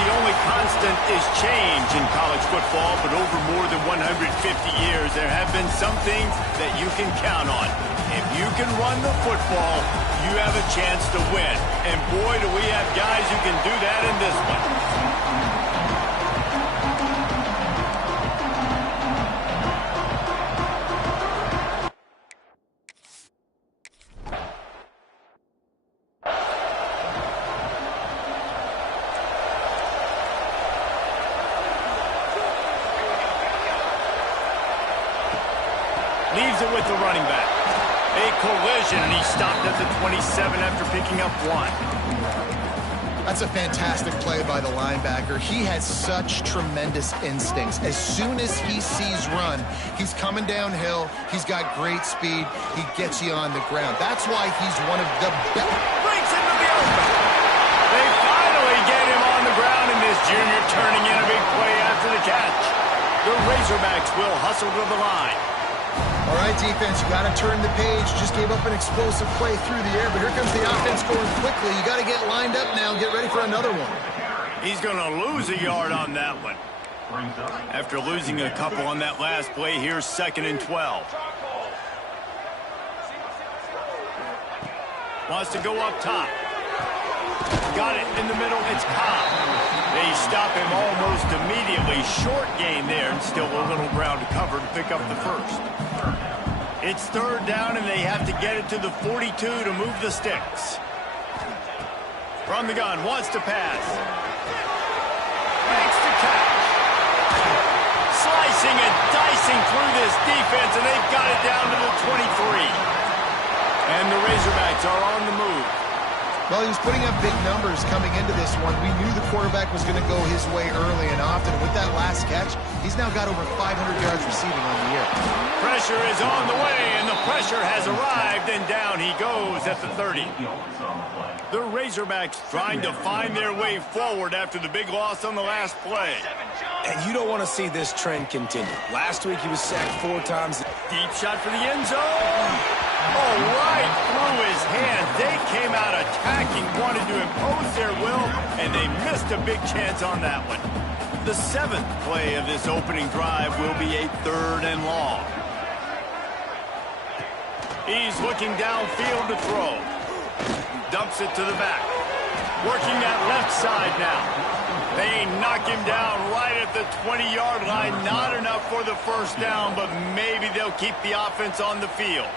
the only constant is change in college football, but over more than 150 years, there have been some things that you can count on. If you can run the football, you have a chance to win. And boy, do we have guys who can do that in this one. Leaves it with the running back. A collision, and he stopped at the 27 after picking up 1. That's a fantastic play by the linebacker. He has such tremendous instincts. As soon as he sees run, he's coming downhill. He's got great speed. He gets you on the ground. That's why he's one of the best. Breaks into the open. They finally get him on the ground, and this junior turning in a big play after the catch. The Razorbacks will hustle to the line. All right, defense, you got to turn the page. Just gave up an explosive play through the air, but here comes the offense going quickly. You got to get lined up now and get ready for another one. He's going to lose a yard on that one. After losing a couple on that last play, here's 2nd and 12. Wants to go up top. Got it in the middle. It's Cobb. They stop him almost immediately. Short gain there, and still a little ground to cover to pick up the first. It's 3rd down, and they have to get it to the 42 to move the sticks. From the gun, wants to pass. Makes the catch. Slicing and dicing through this defense, and they've got it down to the 23. And the Razorbacks are on the move. Well, he was putting up big numbers coming into this one. We knew the quarterback was going to go his way early and often. With that last catch, he's now got over 500 yards receiving on the year. Pressure is on the way, and the pressure has arrived, and down he goes at the 30. The Razorbacks trying to find their way forward after the big loss on the last play. And you don't want to see this trend continue. Last week he was sacked 4 times. Deep shot for the end zone. Oh, right through his hand. They came out attacking, wanted to impose their will, and they missed a big chance on that one. The 7th play of this opening drive will be a 3rd and long. He's looking downfield to throw. Dumps it to the back. Working that left side now. They knock him down right at the 20-yard line. Not enough for the first down, but maybe they'll keep the offense on the field.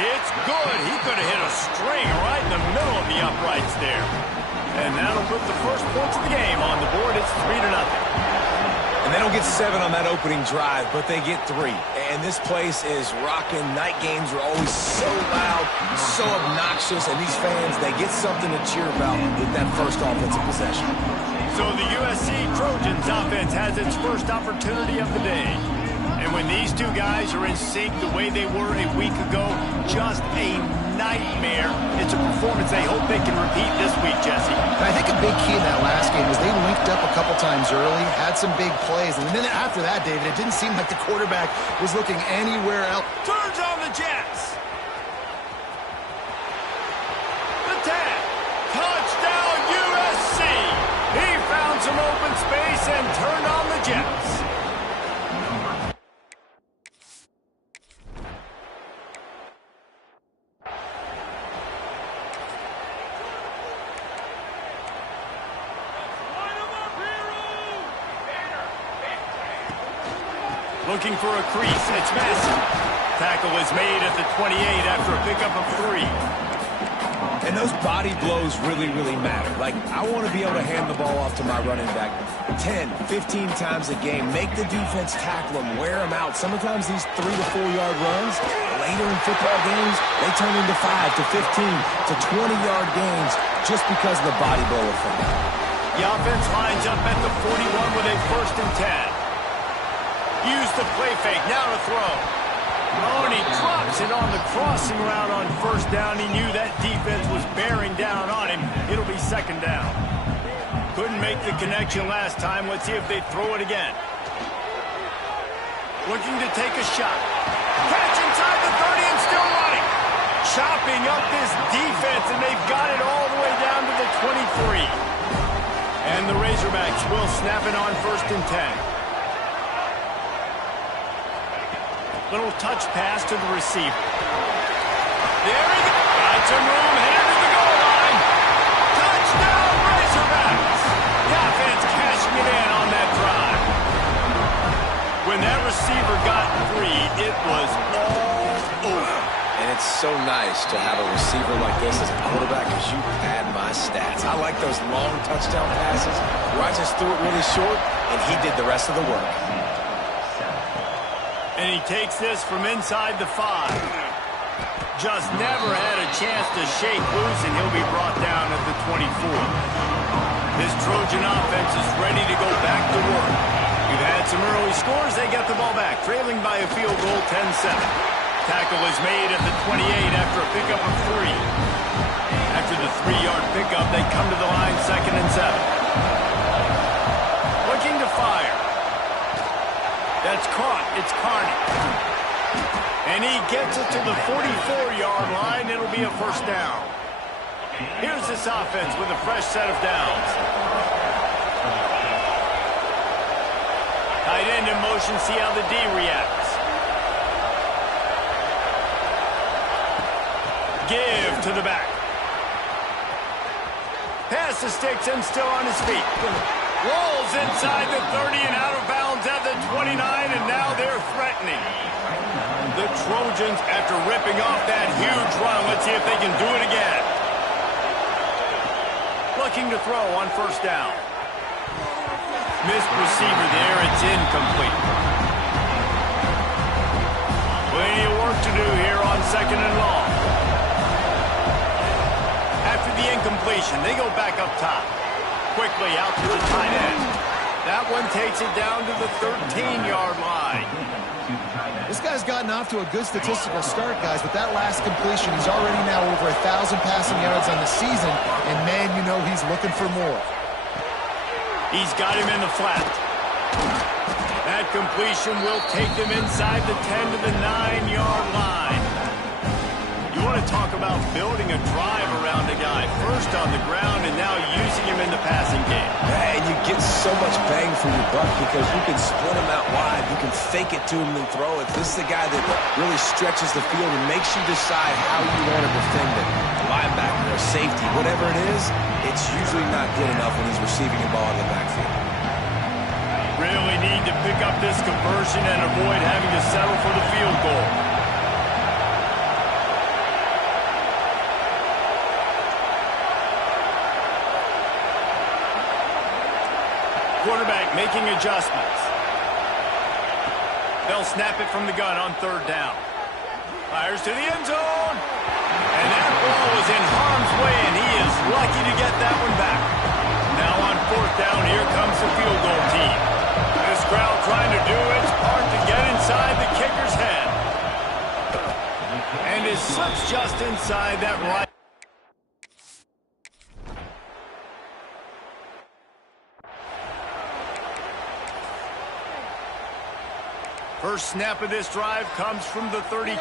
It's good. He could have hit a string right in the middle of the uprights there. And that'll put the first points of the game on the board. It's 3-0. And they don't get 7 on that opening drive, but they get 3. And this place is rocking. Night games are always so loud, so obnoxious, and these fans, they get something to cheer about with that first offensive possession. So the USC Trojans offense has its first opportunity of the day. And when these two guys are in sync the way they were a week ago, just a nightmare. It's a performance they hope they can repeat this week, Jesse. And I think a big key in that last game was they linked up a couple times early, had some big plays, and then after that, David, it didn't seem like the quarterback was looking anywhere else. Turns on the Jets. The 10. Touchdown USC. He found some open space and turned on the Jets. Looking for a crease. It's Massey. Tackle is made at the 28 after a pickup of 3. And those body blows really, really matter. Like, I want to be able to hand the ball off to my running back 10, 15 times a game. Make the defense tackle them, wear them out. Sometimes these 3 to 4 yard runs, later in football games, they turn into 5 to 15 to 20-yard gains just because of the body blow effect. The offense lines up at the 41 with a 1st and 10. Use the play fake, now to throw. Oh, and he drops it on the crossing route on 1st down. He knew that defense was bearing down on him. It'll be 2nd down. Couldn't make the connection last time. Let's see if they throw it again. Looking to take a shot. Catch inside the 30 and still running. chopping up this defense, and they've got it all the way down to the 23. And the Razorbacks will snap it on 1st and 10. Little touch pass to the receiver. There he goes. Got some room, headed to the goal line. Touchdown, Razorbacks. The offense cashing it in on that drive. When that receiver got free, it was all over. And it's so nice to have a receiver like this as a quarterback because you pad my stats. I like those long touchdown passes where I just threw it really short, and he did the rest of the work. And he takes this from inside the 5. Just never had a chance to shake loose, and he'll be brought down at the 24. This Trojan offense is ready to go back to work. We've had some early scores. They get the ball back, trailing by a field goal 10-7. Tackle is made at the 28 after a pickup of 3. After the 3-yard pickup, they come to the line 2nd and 7. Looking to fire. That's caught. It's Carney. And he gets it to the 44-yard line. It'll be a 1st down. Here's this offense with a fresh set of downs. Tight end in motion. See how the D reacts. Give to the back. Pass the sticks and still on his feet. Rolls inside the 30 and out of bounds at the 29, and now they're threatening. The Trojans, after ripping off that huge run, let's see if they can do it again. Looking to throw on 1st down. Missed receiver there, it's incomplete. Plenty of work to do here on 2nd and long. After the incompletion, they go back up top. Quickly out to the tight end. That one takes it down to the 13-yard line. This guy's gotten off to a good statistical start, guys, but that last completion, he's already now over 1,000 passing yards on the season, and man, you know he's looking for more. He's got him in the flat. That completion will take them inside the 10 to the 9-yard line. You want to talk about building a drive around a guy, first on the ground and now using him in the passing game. And you get so much bang for your buck because you can split him out wide. You can fake it to him and throw it. This is the guy that really stretches the field and makes you decide how you want to defend it. A linebacker, a safety, whatever it is, it's usually not good enough when he's receiving a ball in the backfield. Really need to pick up this conversion and avoid having to settle for the field goal. Quarterback making adjustments. They'll snap it from the gun on 3rd down. Fires to the end zone. And that ball is in harm's way, and he is lucky to get that one back. Now on 4th down, here comes the field goal team. This crowd trying to do its part to get inside the kicker's head. And it slips just inside that right. First snap of this drive comes from the 32.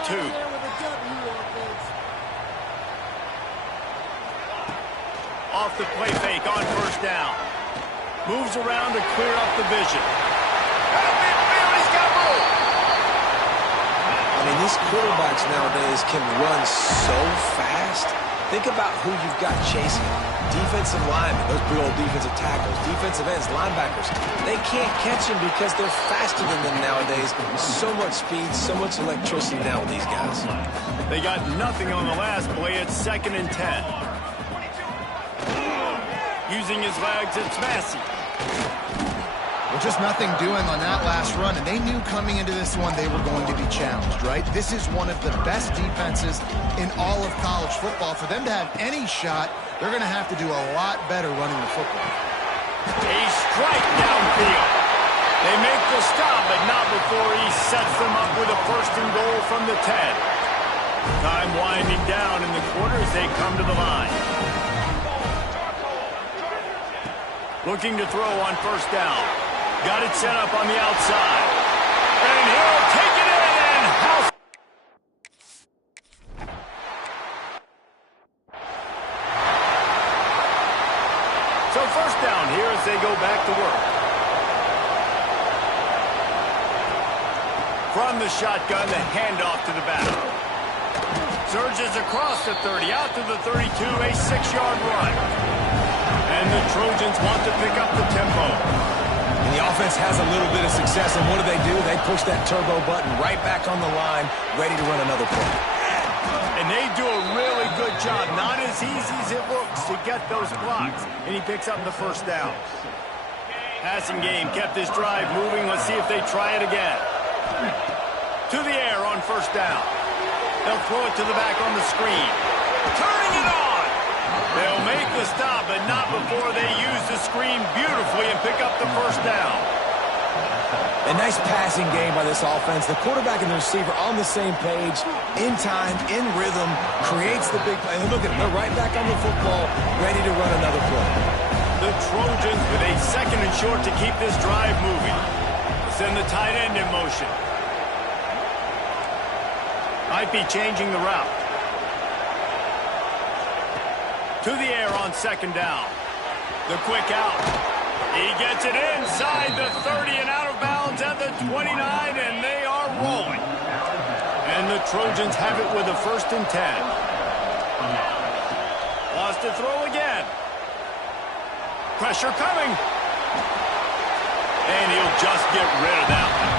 Off the play fake on 1st down. Moves around to clear up the vision. He's got room. I mean, these quarterbacks nowadays can run so fast. Think about who you've got chasing. Defensive linemen, those big old defensive tackles, defensive ends, linebackers. They can't catch him because they're faster than them nowadays. So much speed, so much electricity now with these guys. They got nothing on the last play. It's 2nd and 10. Using his legs, it's Massey. Well, just nothing doing on that last run, and they knew coming into this one they were going to be challenged, right? This is one of the best defenses in all of college football. For them to have any shot, they're going to have to do a lot better running the football. A strike downfield. They make the stop, but not before he sets them up with a 1st and goal from the 10. Time winding down in the quarter as they come to the line. Looking to throw on 1st down. Got it set up on the outside. And he'll take it in and house. From the shotgun, the handoff to the back. Surges across the 30, out to the 32, a 6-yard run. And the Trojans want to pick up the tempo. And the offense has a little bit of success, and what do? They push that turbo button right back on the line, ready to run another play. And they do a really good job, not as easy as it looks, to get those blocks. And he picks up the first down. Passing game kept this drive moving. Let's see if they try it again. To the air on first down. They'll throw it to the back on the screen. Turning it on! They'll make the stop, but not before they use the screen beautifully and pick up the first down. A nice passing game by this offense. The quarterback and the receiver on the same page, in time, in rhythm, creates the big play. And look at them, they're right back on the football, ready to run another play. The Trojans with a second and short to keep this drive moving. Send the tight end in motion. Might be changing the route. To the air on second down. The quick out. He gets it inside the 30 and out of bounds at the 29, and they are rolling. And the Trojans have it with a 1st and 10. Wants to throw again. Pressure coming. And he'll just get rid of that one.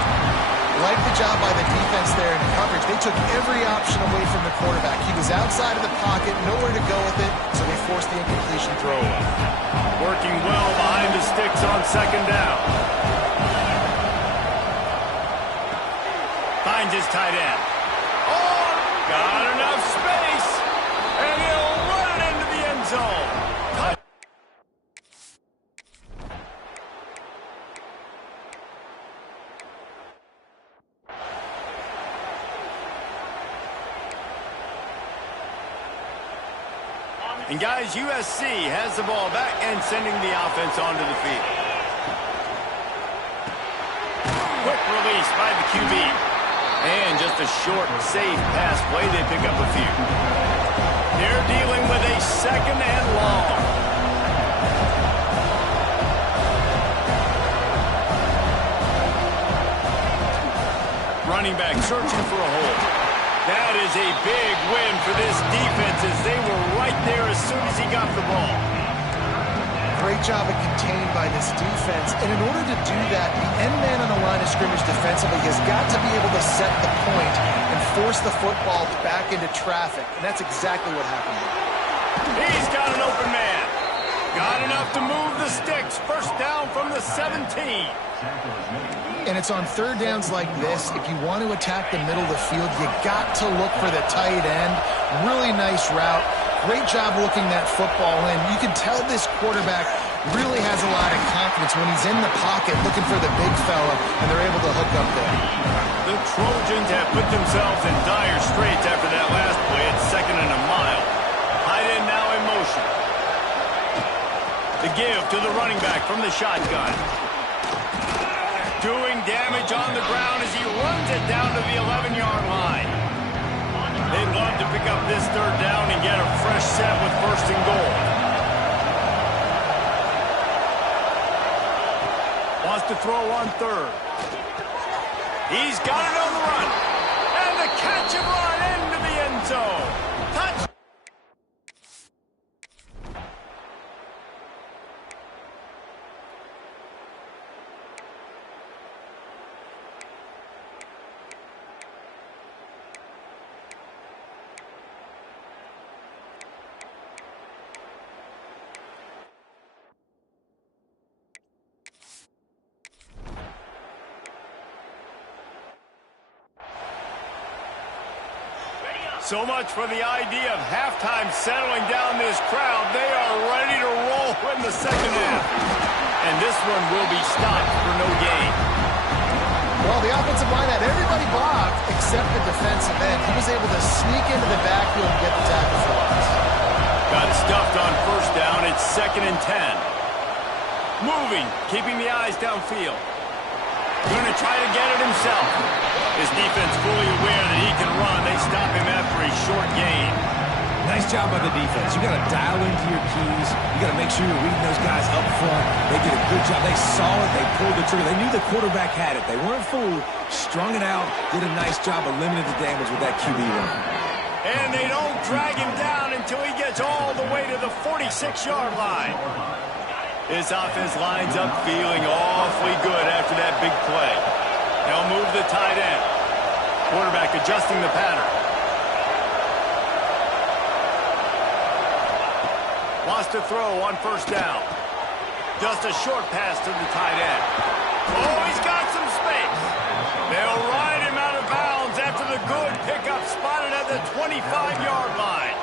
Like the job by the defense there in coverage. They took every option away from the quarterback. He was outside of the pocket, nowhere to go with it, so they forced the incompletion throw away. Working well behind the sticks on second down. Finds his tight end. Oh, got enough space. And he'll run it into the end zone. And guys, USC has the ball back and sending the offense onto the field. Quick release by the QB. And just a short, safe pass play. They pick up a few. They're dealing with a second and long. Running back searching for a hole. That is a big win for this defense as they were right there as soon as he got the ball. Great job of containing by this defense. And in order to do that, the end man on the line of scrimmage defensively has got to be able to set the point and force the football back into traffic. And that's exactly what happened here. He's got an open man. Got enough to move the sticks. First down from the 17. And it's on third downs like this. If you want to attack the middle of the field, you got to look for the tight end. Really nice route. Great job looking that football in. You can tell this quarterback really has a lot of confidence when he's in the pocket looking for the big fella, and they're able to hook up there. The Trojans have put themselves in dire straits after that last play. It's 2nd and a mile. Tight end now in motion. The give to the running back from the shotgun. Doing damage on the ground as he runs it down to the 11-yard line. They'd love to pick up this third down and get a fresh set with 1st and goal. Wants to throw on third. He's got it on the run. And the catch and run into the end zone. Touch. So much for the idea of halftime settling down this crowd. They are ready to roll in the second half. And this one will be stopped for no gain. Well, the offensive line had everybody blocked except the defensive end. He was able to sneak into the backfield and get the tackle for loss. Got stuffed on first down. It's 2nd and 10. Moving, keeping the eyes downfield. Going to try to get it himself. His defense fully aware that he can run. They stop him after a short gain. Nice job by the defense. You got to dial into your keys. You got to make sure you're reading those guys up front. They did a good job. They saw it. They pulled the trigger. They knew the quarterback had it. They weren't fooled. Strung it out. Did a nice job of limiting the damage with that QB run. And they don't drag him down until he gets all the way to the 46-yard line. This offense lines up feeling awfully good after that big play. They'll move the tight end. Quarterback adjusting the pattern. Wants to throw on first down. Just a short pass to the tight end. Oh, he's got some space. They'll ride him out of bounds after the good pickup spotted at the 25-yard line.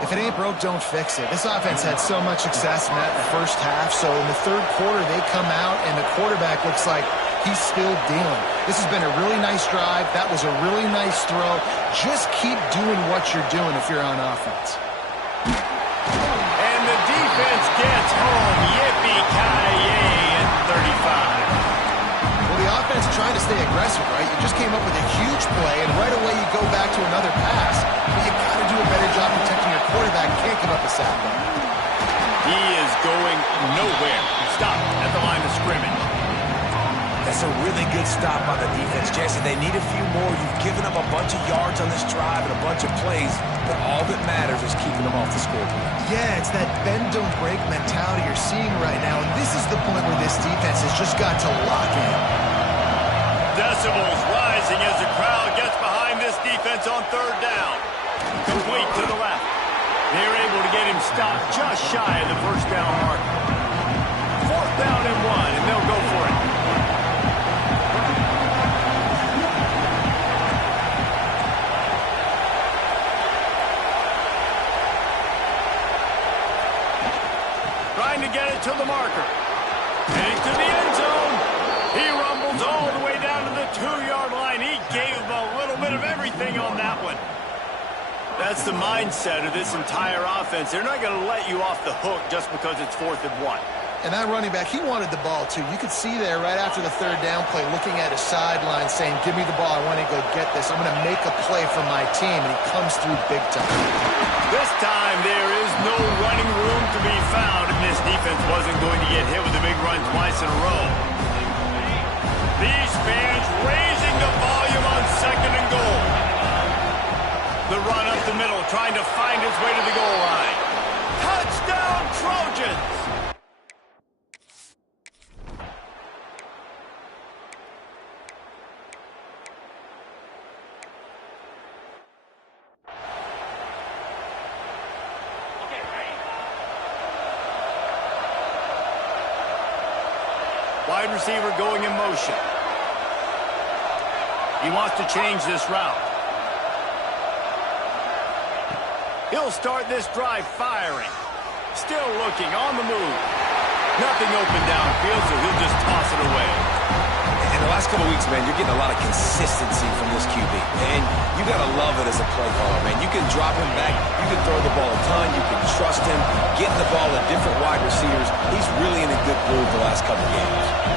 If it ain't broke, don't fix it. This offense had so much success in that first half, so in the third quarter they come out and the quarterback looks like he's still dealing. This has been a really nice drive. That was a really nice throw. Just keep doing what you're doing if you're on offense. And the defense gets home. Yippee-ki-yay at 35. Well, the offense trying to stay aggressive, right? You just came up with a huge play, and right away you go back to another pass. But you got to do a better job protecting your quarterback. Can't give up a sack. He is going nowhere. Stop at the line of scrimmage. That's a really good stop by the defense, Jesse. They need a few more. You've given up a bunch of yards on this drive and a bunch of plays, but all that matters is keeping them off the scoreboard. Yeah, it's that bend, don't break mentality you're seeing right now, and this is the point where this defense has just got to lock in. Decibels rising as the crowd gets behind this defense on third down. Complete to the left. They're able to get him stopped just shy of the first down mark. Fourth down and 1, and they'll go for it. Trying to get it to the marker. Heading to the end zone. He rumbles all the way down to the 2-yard line. He gave him a little bit of everything on that one. That's the mindset of this entire offense. They're not going to let you off the hook just because it's 4th and 1. And that running back, he wanted the ball, too. You could see there right after the third down play looking at his sideline saying, give me the ball. I want to go get this. I'm going to make a play for my team. And he comes through big time. This time there is no running room to be found, and this defense wasn't going to get hit with a big run twice in a row. These fans raising the volume on 2nd and goal. The run up the middle, trying to find his way to the goal line. Touchdown, Trojans! Wide receiver going in motion. He wants to change this route. He'll start this drive firing. Still looking on the move. Nothing open downfield, so he'll just toss it away. In the last couple of weeks, man, you're getting a lot of consistency from this QB. And you got to love it as a play caller, man. You can drop him back. You can throw the ball a ton. You can trust him. Getting the ball to different wide receivers. He's really in a good groove the last couple of games.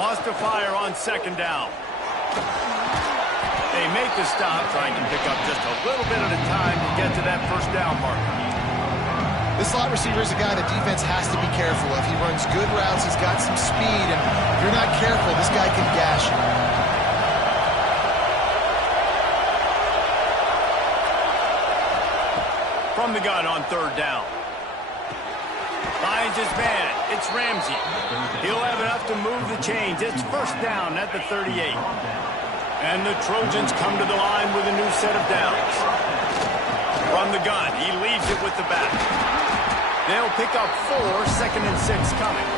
Wants to fire on 2nd down. They make the stop, trying to pick up just a little bit at a time to get to that first down marker. This slot receiver is a guy the defense has to be careful of. He runs good routes. He's got some speed, and if you're not careful, this guy can gash you. From the gun on 3rd down. Finds his man. It's Ramsey. He'll have enough to move the chains. It's first down at the 38. And the Trojans come to the line with a new set of downs. From the gun, he leaves it with the back. They'll pick up 4, 2nd and 6 coming.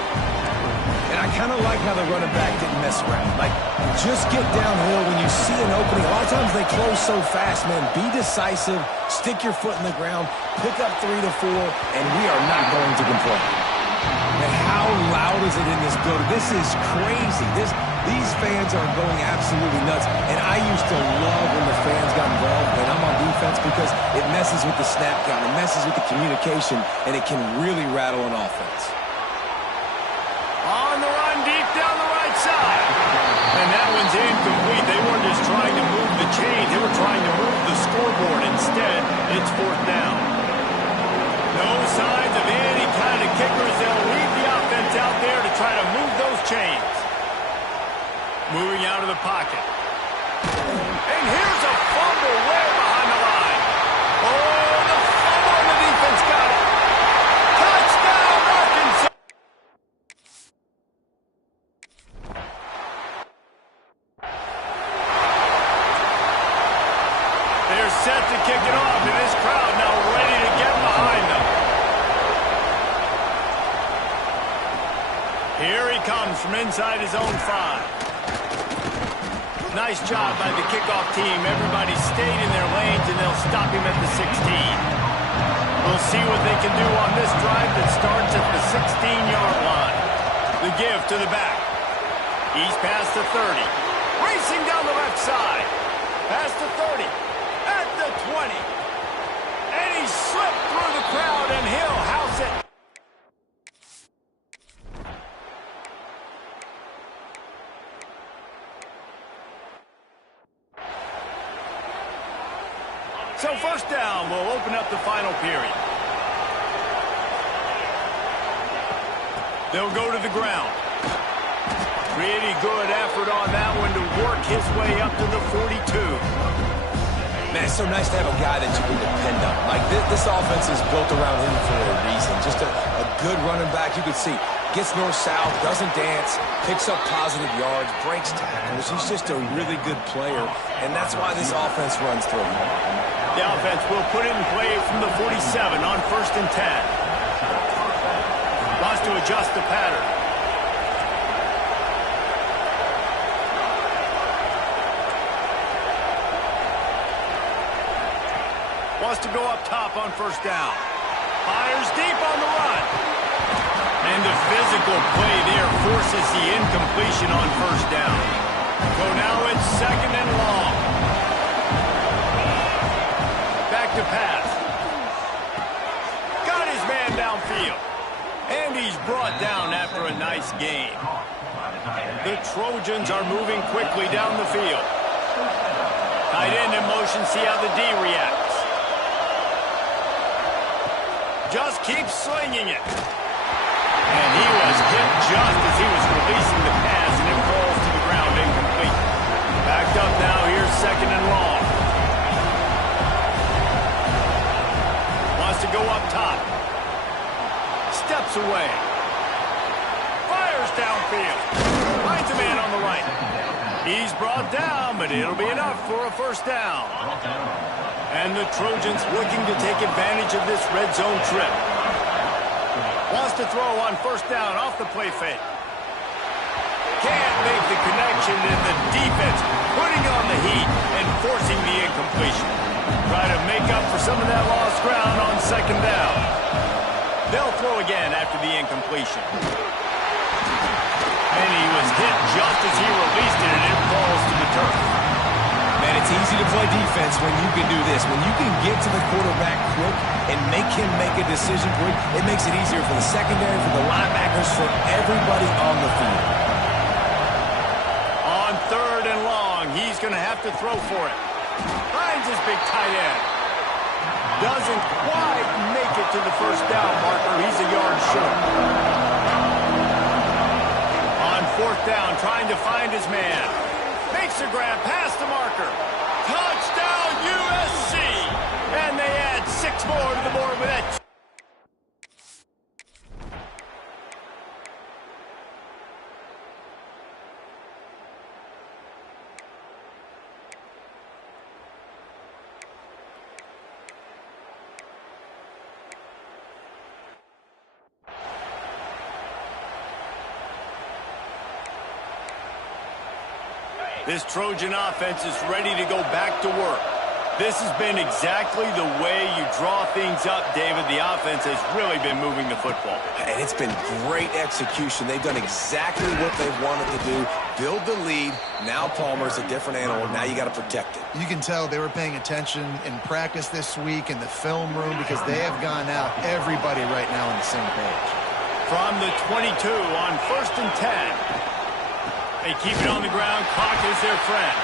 And I kind of like how the running back didn't mess around. Like, just get downhill when you see an opening. A lot of times they close so fast, man. Be decisive, stick your foot in the ground, pick up 3 to 4, and we are not going to complain. And how loud is it in this building? This is crazy. These fans are going absolutely nuts. And I used to love when the fans got involved. When I'm on defense, defense because it messes with the snap count, it messes with the communication, and it can really rattle an offense. On the run, deep down the right side. And that one's incomplete. They weren't just trying to move the chains. They were trying to move the scoreboard. Instead, it's fourth down. No signs of any kind of kickers. They'll leave the offense out there to try to move those chains. Moving out of the pocket. And here's a fumble way behind the line. Oh, the fumble, and the defense got it. Touchdown, Arkansas. They're set to kick it off, and this crowd now ready to get behind them. Here he comes from inside his own 5. Nice job by the kickoff team. Everybody stayed in their lanes, and they'll stop him at the 16. We'll see what they can do on this drive that starts at the 16-yard line. The give to the back. He's past the 30. Racing down the left side. Past the 30. At the 20. And he slipped through the crowd, and he'll house it. So first down, we'll open up the final period. They'll go to the ground. Pretty good effort on that one to work his way up to the 42. Man, it's so nice to have a guy that you can depend on. Like, this offense is built around him for a reason. Just a good running back. You can see, gets north-south, doesn't dance, picks up positive yards, breaks tackles. He's just a really good player, and that's why this offense runs through him. The offense will put it in play from the 47 on 1st and 10. Wants to adjust the pattern. Wants to go up top on 1st down. Fires deep on the run. And the physical play there forces the incompletion on 1st down. So now it's 2nd and long. To pass. Got his man downfield. And he's brought down after a nice gain. The Trojans are moving quickly down the field. Tight end in motion, see how the D reacts. Just keeps slinging it. And he was hit just as he was releasing the pass, and it falls to the ground incomplete. Backed up now, here's 2nd and long. To go up top. Steps away. Fires downfield. Finds a man on the right. He's brought down, but it'll be enough for a 1st down. And the Trojans looking to take advantage of this red zone trip. Wants to throw on 1st down off the play fake. Can't make the connection, and the defense putting on the heat and forcing the incompletion. Try to make up for some of that lost ground on 2nd down. They'll throw again after the incompletion. And he was hit just as he released it, and it falls to the turf. Man, it's easy to play defense when you can do this. When you can get to the quarterback quick and make him make a decision quick, it makes it easier for the secondary, for the linebackers, for everybody on the field. On 3rd and long, he's going to have to throw for it. Finds his big tight end. Doesn't quite make it to the 1st down marker. He's a yard short. On 4th down, trying to find his man. Makes a grab past the marker. Touchdown, USC! And they add 6 more to the board with that. This Trojan offense is ready to go back to work. This has been exactly the way you draw things up, David. The offense has really been moving the football. And it's been great execution. They've done exactly what they wanted to do. build the lead. Now Palmer's a different animal. Now you got to protect it. You can tell they were paying attention in practice this week in the film room because they have gone out, everybody right now on the same page. From the 22 on 1st and 10. They keep it on the ground. Clock is their friend.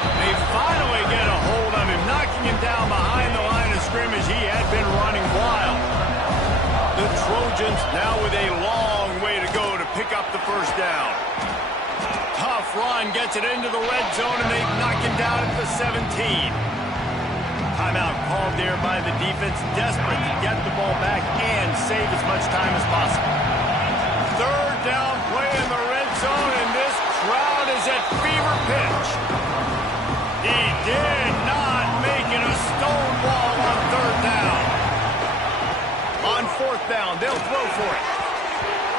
They finally get a hold of him, knocking him down behind the line of scrimmage. He had been running wild. The Trojans now with a long way to go to pick up the first down. Tough run, gets it into the red zone, and they knock him down at the 17. Timeout called there by the defense, desperate to get the ball back and save as much time as possible. Third down play in the red zone, and this crowd is at fever pitch. He did not make it a stone wall on 3rd down. On 4th down, they'll throw for it.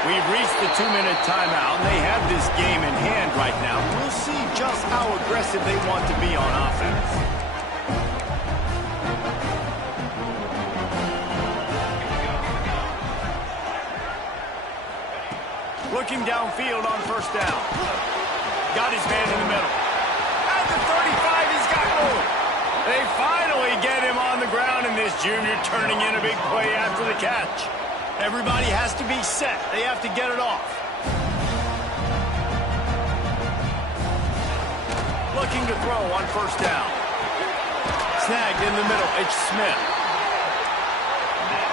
We've reached the 2-minute timeout, and they have this game in hand right now. We'll see just how aggressive they want to be on offense. Looking downfield on 1st down. Got his man in the middle. At the 35, he's got room. They finally get him on the ground, and this junior turning in a big play after the catch. Everybody has to be set. They have to get it off. Looking to throw on 1st down. Snagged in the middle. It's Smith.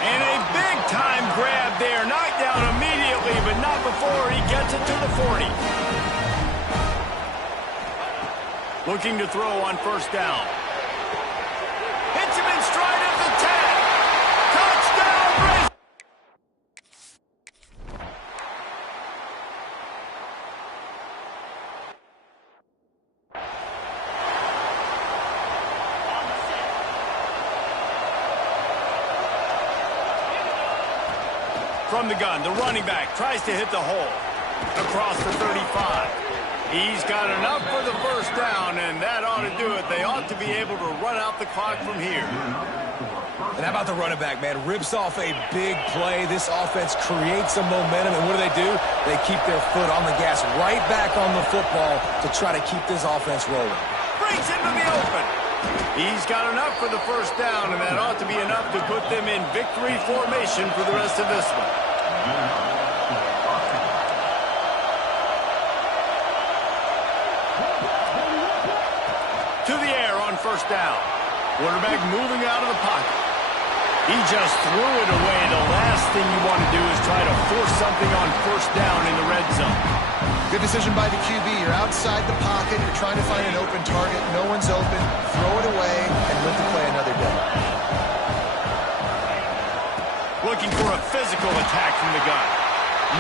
And a big-time grab there. Knocked down immediately, but not before he gets it to the 40. Looking to throw on 1st down. Hits him in stride at the 10. Touchdown, Brace. From the gun, the running back tries to hit the hole. Across the 35. He's got enough for the first down, and that ought to do it. They ought to be able to run out the clock from here. And how about the running back, man? Rips off a big play. This offense creates some momentum, and what do? They keep their foot on the gas, right back on the football to try to keep this offense rolling. Brings into the open. He's got enough for the first down, and that ought to be enough to put them in victory formation for the rest of this one. To the air on 1st down. Quarterback moving out of the pocket. He just threw it away. The last thing you want to do is try to force something on 1st down in the red zone. Good decision by the QB. You're outside the pocket. You're trying to find an open target. No one's open. Throw it away and live to play another day. Looking for a physical attack from the gun.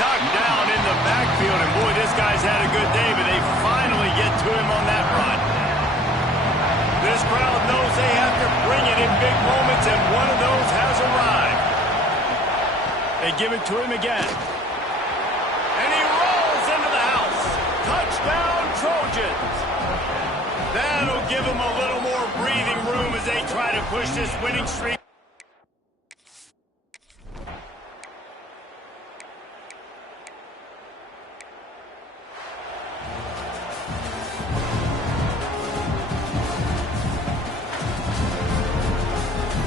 Knocked down in the backfield, and boy, this guy's had a good day, but they finally get to him on that run. This crowd knows they have to bring it in big moments, and one of those has arrived. They give it to him again. And he rolls into the house. Touchdown, Trojans. That'll give them a little more breathing room as they try to push this winning streak